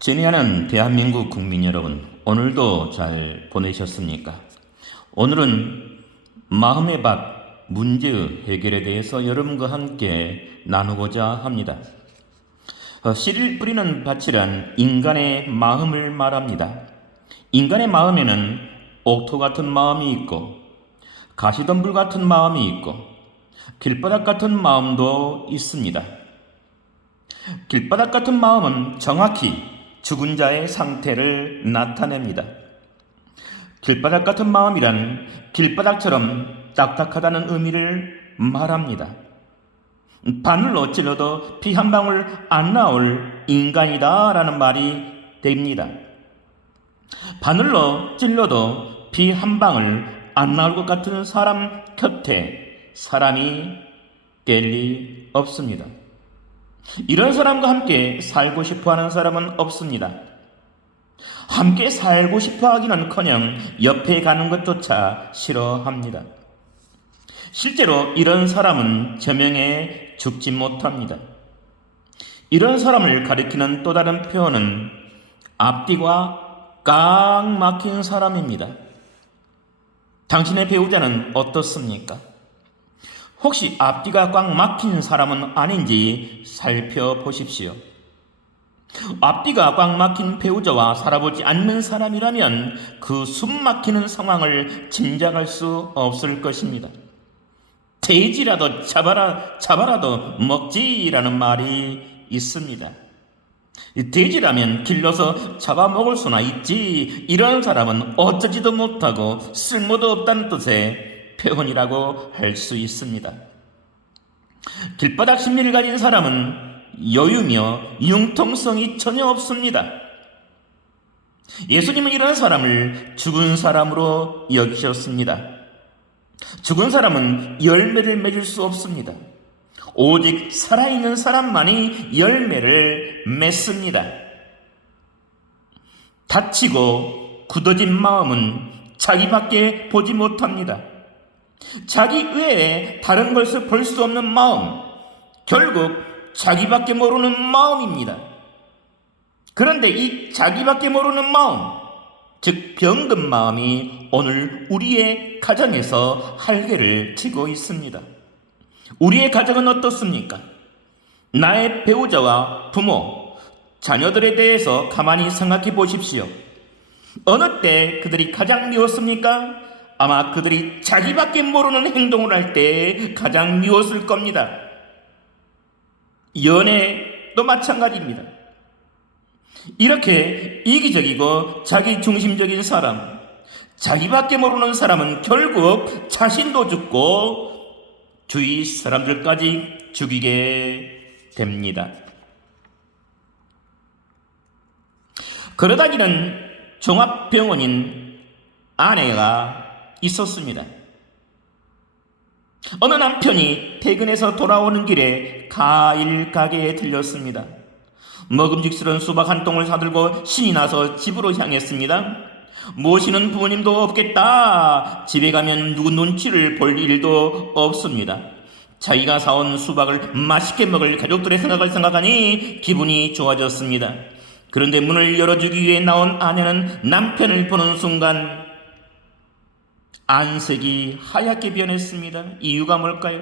친애하는 대한민국 국민 여러분, 오늘도 잘 보내셨습니까? 오늘은 마음의 밭 문제의 해결에 대해서 여러분과 함께 나누고자 합니다. 씨를 뿌리는 밭이란 인간의 마음을 말합니다. 인간의 마음에는 옥토 같은 마음이 있고 가시덤불 같은 마음이 있고 길바닥 같은 마음도 있습니다. 길바닥 같은 마음은 정확히 죽은 자의 상태를 나타냅니다. 길바닥 같은 마음이란 길바닥처럼 딱딱하다는 의미를 말합니다. 바늘로 찔러도 피 한 방울 안 나올 인간이다 라는 말이 됩니다. 바늘로 찔러도 피 한 방울 안 나올 것 같은 사람 곁에 사람이 깰 리 없습니다. 이런 사람과 함께 살고 싶어하는 사람은 없습니다. 함께 살고 싶어하기는커녕 옆에 가는 것조차 싫어합니다. 실제로 이런 사람은 저명해 죽지 못합니다. 이런 사람을 가리키는 또 다른 표현은 앞뒤가 꽉 막힌 사람입니다. 당신의 배우자는 어떻습니까? 혹시 앞뒤가 꽉 막힌 사람은 아닌지 살펴보십시오. 앞뒤가 꽉 막힌 배우자와 살아보지 않는 사람이라면 그 숨 막히는 상황을 짐작할 수 없을 것입니다. 돼지라도 잡아라도 먹지라는 말이 있습니다. 돼지라면 길러서 잡아먹을 수나 있지, 이런 사람은 어쩌지도 못하고 쓸모도 없다는 뜻의 표현이라고 할 수 있습니다. 길바닥 심리를 가진 사람은 여유며 융통성이 전혀 없습니다. 예수님은 이런 사람을 죽은 사람으로 여기셨습니다. 죽은 사람은 열매를 맺을 수 없습니다. 오직 살아있는 사람만이 열매를 맺습니다. 다치고 굳어진 마음은 자기밖에 보지 못합니다. 자기 외에 다른 것을 볼 수 없는 마음, 결국 자기밖에 모르는 마음입니다. 그런데 이 자기밖에 모르는 마음, 즉 병든 마음이 오늘 우리의 가정에서 할개를 치고 있습니다. 우리의 가정은 어떻습니까? 나의 배우자와 부모, 자녀들에 대해서 가만히 생각해 보십시오. 어느 때 그들이 가장 미웠습니까? 아마 그들이 자기밖에 모르는 행동을 할 때 가장 미웠을 겁니다. 연애도 마찬가지입니다. 이렇게 이기적이고 자기중심적인 사람, 자기밖에 모르는 사람은 결국 자신도 죽고 주위 사람들까지 죽이게 됩니다. 걸어다니는 종합병원인 아내가 있었습니다. 어느 남편이 퇴근해서 돌아오는 길에 과일 가게에 들렸습니다. 먹음직스러운 수박 한 통을 사들고 신이 나서 집으로 향했습니다. 모시는 부모님도 없겠다. 집에 가면 누구 눈치를 볼 일도 없습니다. 자기가 사온 수박을 맛있게 먹을 가족들의 생각을 생각하니 기분이 좋아졌습니다. 그런데 문을 열어주기 위해 나온 아내는 남편을 보는 순간 안색이 하얗게 변했습니다. 이유가 뭘까요?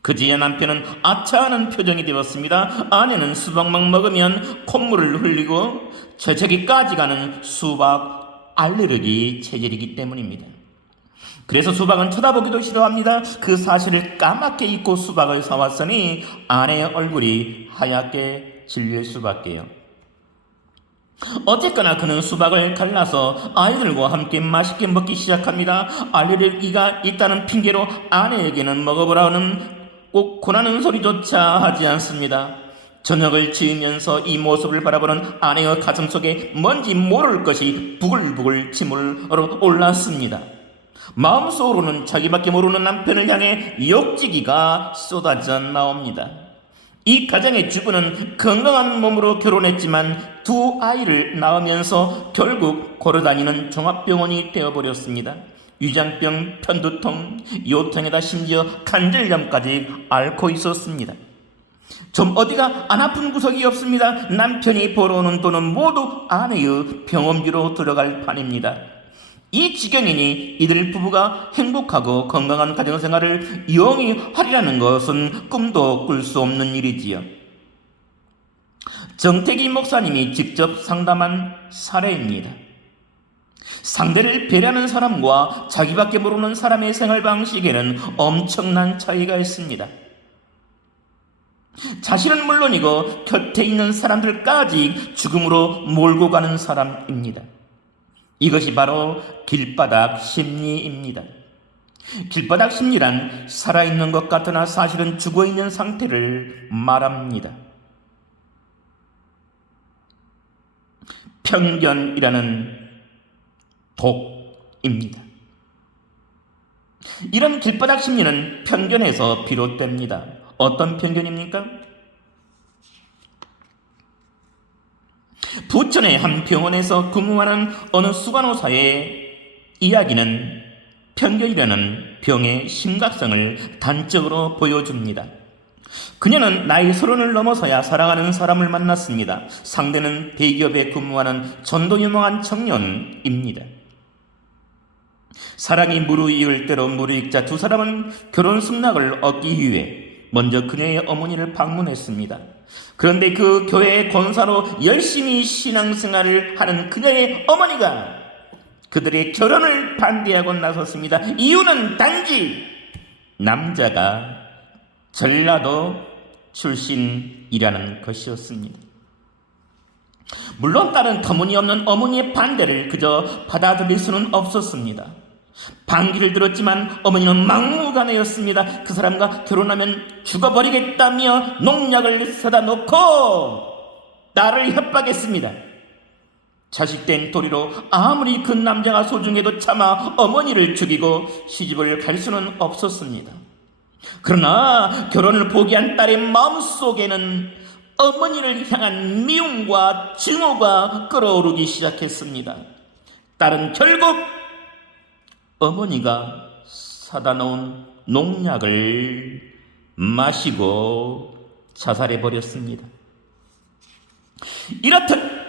그제야 남편은 아차하는 표정이 되었습니다. 아내는 수박만 먹으면 콧물을 흘리고 저체기까지 가는 수박 알레르기 체질이기 때문입니다. 그래서 수박은 쳐다보기도 싫어합니다. 그 사실을 까맣게 잊고 수박을 사왔으니 아내의 얼굴이 하얗게 질릴 수밖에요. 어쨌거나 그는 수박을 갈라서 아이들과 함께 맛있게 먹기 시작합니다. 알레르기가 있다는 핑계로 아내에게는 먹어보라는 꼭 권하는 소리조차 하지 않습니다. 저녁을 지으면서 이 모습을 바라보는 아내의 가슴속에 뭔지 모를 것이 부글부글 침울로 올랐습니다. 마음속으로는 자기밖에 모르는 남편을 향해 욕지기가 쏟아져 나옵니다. 이 가정의 주부는 건강한 몸으로 결혼했지만 두 아이를 낳으면서 결국 걸어다니는 종합병원이 되어버렸습니다. 위장병, 편두통, 요통에다 심지어 관절염까지 앓고 있었습니다. 좀 어디가 안 아픈 구석이 없습니다. 남편이 벌어오는 돈은 모두 아내의 병원비로 들어갈 판입니다. 이 지경이니 이들 부부가 행복하고 건강한 가정생활을 영위 하리라는 것은 꿈도 꿀 수 없는 일이지요. 정태기 목사님이 직접 상담한 사례입니다. 상대를 배려하는 사람과 자기밖에 모르는 사람의 생활 방식에는 엄청난 차이가 있습니다. 자신은 물론이고 곁에 있는 사람들까지 죽음으로 몰고 가는 사람입니다. 이것이 바로 길바닥 심리입니다. 길바닥 심리란 살아있는 것 같으나 사실은 죽어있는 상태를 말합니다. 편견이라는 독입니다. 이런 길바닥 심리는 편견에서 비롯됩니다. 어떤 편견입니까? 부천의 한 병원에서 근무하는 어느 수간호사의 이야기는 편견이라는 병의 심각성을 단적으로 보여줍니다. 그녀는 나이 30을 넘어서야 사랑하는 사람을 만났습니다. 상대는 대기업에 근무하는 전도 유망한 청년입니다. 사랑이 무르익을 대로 무르익자 두 사람은 결혼 승낙을 얻기 위해 먼저 그녀의 어머니를 방문했습니다. 그런데 그 교회의 권사로 열심히 신앙생활을 하는 그녀의 어머니가 그들의 결혼을 반대하고 나섰습니다. 이유는 단지 남자가 전라도 출신이라는 것이었습니다. 물론 다른 터무니없는 어머니의 반대를 그저 받아들일 수는 없었습니다. 반기를 들었지만 어머니는 막무가내였습니다. 그 사람과 결혼하면 죽어버리겠다며 농약을 사다 놓고 나를 협박했습니다. 자식된 도리로 아무리 그 남자가 소중해도 차마 어머니를 죽이고 시집을 갈 수는 없었습니다. 그러나 결혼을 포기한 딸의 마음속에는 어머니를 향한 미움과 증오가 끓어오르기 시작했습니다. 딸은 결국 어머니가 사다 놓은 농약을 마시고 자살해버렸습니다. 이렇듯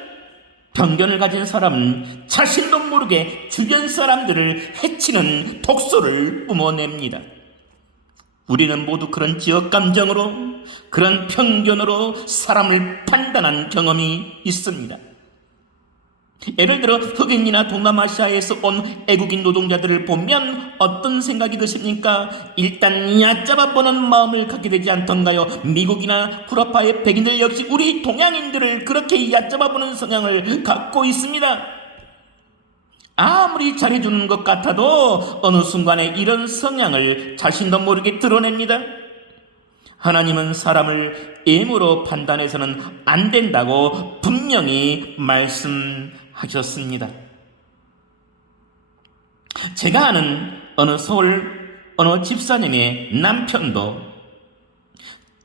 편견을 가진 사람은 자신도 모르게 주변 사람들을 해치는 독소를 뿜어냅니다. 우리는 모두 그런 지역 감정으로, 그런 편견으로 사람을 판단한 경험이 있습니다. 예를 들어 흑인이나 동남아시아에서 온 애국인 노동자들을 보면 어떤 생각이 드십니까? 일단 얕잡아 보는 마음을 갖게 되지 않던가요? 미국이나 유럽파의 백인들 역시 우리 동양인들을 그렇게 얕잡아 보는 성향을 갖고 있습니다. 아무리 잘해주는 것 같아도 어느 순간에 이런 성향을 자신도 모르게 드러냅니다. 하나님은 사람을 예물로 판단해서는 안 된다고 분명히 말씀하셨습니다. 제가 아는 서울 어느 집사님의 남편도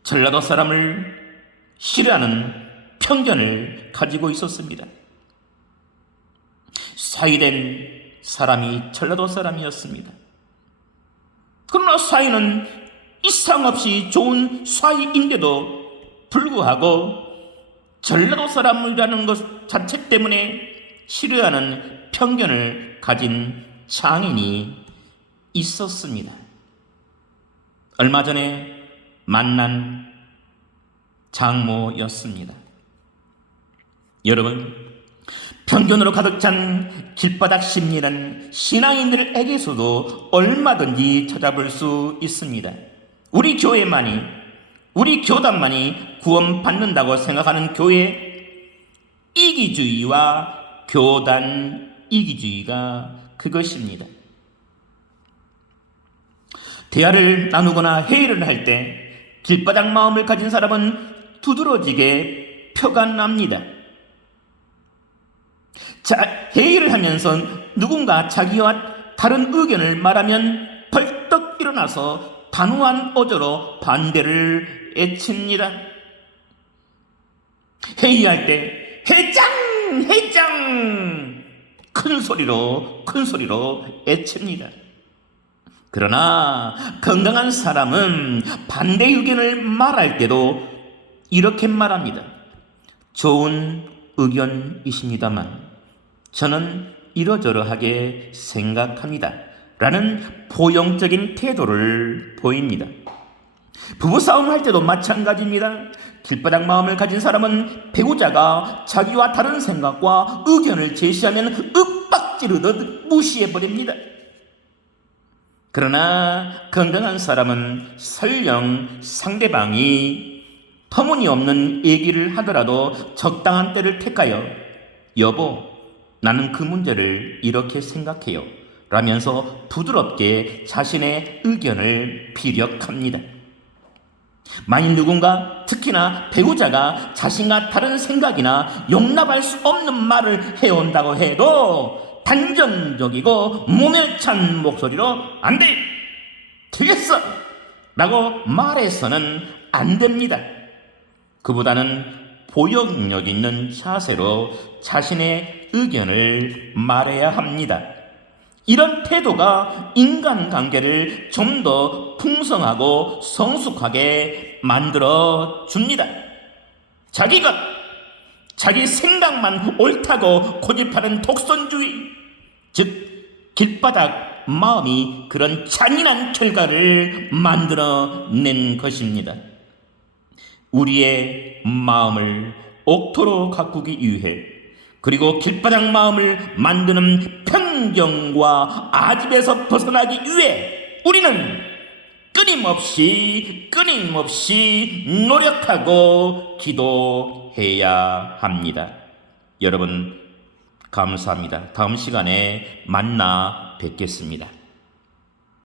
전라도 사람을 싫어하는 편견을 가지고 있었습니다. 사이된 사람이 전라도 사람이었습니다. 그러나 사이는 이상 없이 좋은 사이인데도 불구하고 전라도 사람이라는 것 자체 때문에 싫어하는 편견을 가진 장인이 있었습니다. 얼마 전에 만난 장모였습니다. 여러분, 편견으로 가득 찬 길바닥 심리는 신앙인들에게서도 얼마든지 찾아볼 수 있습니다. 우리 교회만이, 우리 교단만이 구원받는다고 생각하는 교회 이기주의와 교단 이기주의가 그것입니다. 대화를 나누거나 회의를 할 때 길바닥 마음을 가진 사람은 두드러지게 표가 납니다. 회의를 하면서 누군가 자기와 다른 의견을 말하면 벌떡 일어나서 단호한 어조로 반대를 외칩니다. 회의할 때 회장 큰 소리로 외칩니다. 그러나 건강한 사람은 반대 의견을 말할 때도 이렇게 말합니다. 좋은 의견이십니다만 저는 이러저러하게 생각합니다. 라는 포용적인 태도를 보입니다. 부부싸움 할 때도 마찬가지입니다. 길바닥 마음을 가진 사람은 배우자가 자기와 다른 생각과 의견을 제시하면 윽박지르듯 무시해버립니다. 그러나 건강한 사람은 설령 상대방이 터무니없는 얘기를 하더라도 적당한 때를 택하여 여보, 나는 그 문제를 이렇게 생각해요 라면서 부드럽게 자신의 의견을 피력합니다. 만일 누군가, 특히나 배우자가 자신과 다른 생각이나 용납할 수 없는 말을 해온다고 해도 단정적이고 모멸찬 목소리로 안 돼! 틀렸어! 라고 말해서는 안 됩니다. 그보다는 포용력 있는 자세로 자신의 의견을 말해야 합니다. 이런 태도가 인간관계를 좀 더 풍성하고 성숙하게 만들어 줍니다. 자기가 자기 생각만 옳다고 고집하는 독선주의, 즉 길바닥 마음이 그런 잔인한 결과를 만들어낸 것입니다. 우리의 마음을 옥토로 가꾸기 위해, 그리고 길바닥 마음을 만드는 편견과 아집에서 벗어나기 위해 우리는 끊임없이 노력하고 기도해야 합니다. 여러분 감사합니다. 다음 시간에 만나 뵙겠습니다.